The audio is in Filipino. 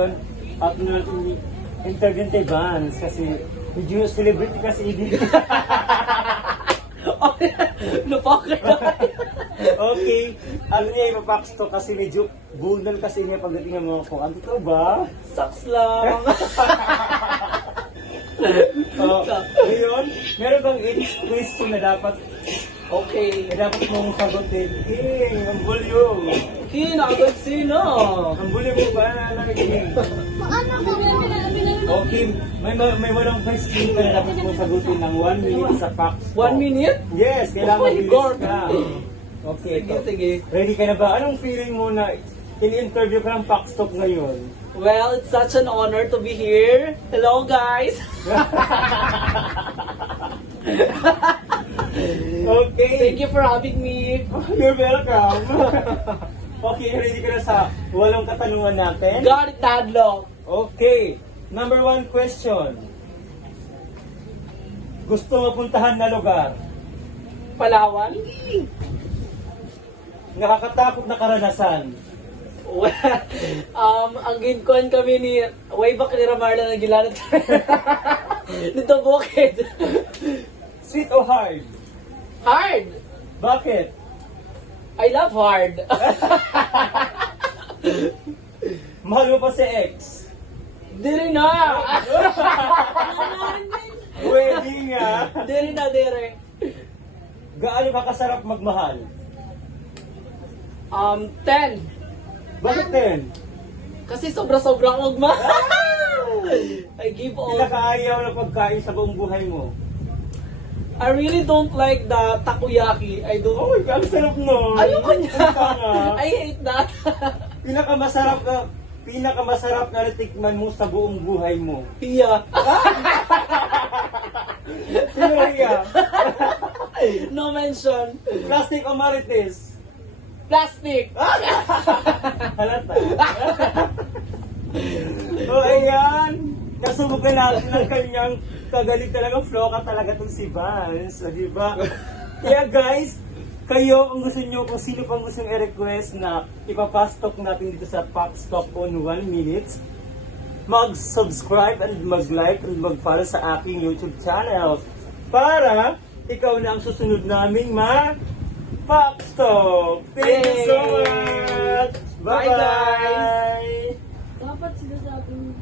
ngayon at natin interview kay Vance kasi medyo celebrity kasi hindi. Napakit na. Okay, ano niya ipapax to kasi medyo bunal kasi niya pagdating ng mga kuhan. Ito ba? Sucks lang. Ngayon, meron bang question na dapat Okay. mong sagutin? King, ang bulyo. Agad sino? Ang bulyo mo ba na nakikinig? Okay, may walang question ka na dapat mong sagutin ng 1 minute sa fax. 1 minute? Yes, kailangan Oh my bilis God. ka. Okay, Sige, ito. sige. Ready ka na ba? Anong feeling mo na in-interview ka ng Fox Talk ngayon? Well, it's such an honor to be here. Hello, guys. Okay. Thank you for having me. You're welcome. Okay, ready ka na sa 8 katanungan natin? Got it, Tadlock. Okay. Number 1 question. Gusto mapuntahan na lugar? Palawan? Nakakatakot na karanasan? Well, ang ginkuhan kami ni way back ni Ramarla na gilanat nito bukid. Sweet o hard? Hard! Bakit? I love hard. Mahal mo pa si ex? Diri na! Pwede nga. Diri na, diri. Gaano ka kasarap magmahal? 10. Bakit 10? Kasi sobra-sobra akong magmahal. I give all. Pinakaayaw na pagkain sa buong buhay mo? I really don't like the takoyaki. I don't. Oh my God, ang sarap nun. Ayoko niya. Tanga. I hate that. Pinakamasarap na natikman mo sa buong buhay mo. Yeah. Sino iya? No mention. Plastic o marites? Plastic. Halata. So ayan, nasubukan natin ng kanyang kagaling talaga flow ka talaga itong si Vance, di ba? Kaya guys, kayo kung gusto nyo, kung sino pang gusto i-request na ipapastok natin dito sa Fox Talk on 1 minute, mag-subscribe and mag-like and mag-follow sa aking YouTube channel para ikaw na ang susunod naming Fox Talk. Thank you so much! Bye, Bye-bye! guys! Dapat sila sa ating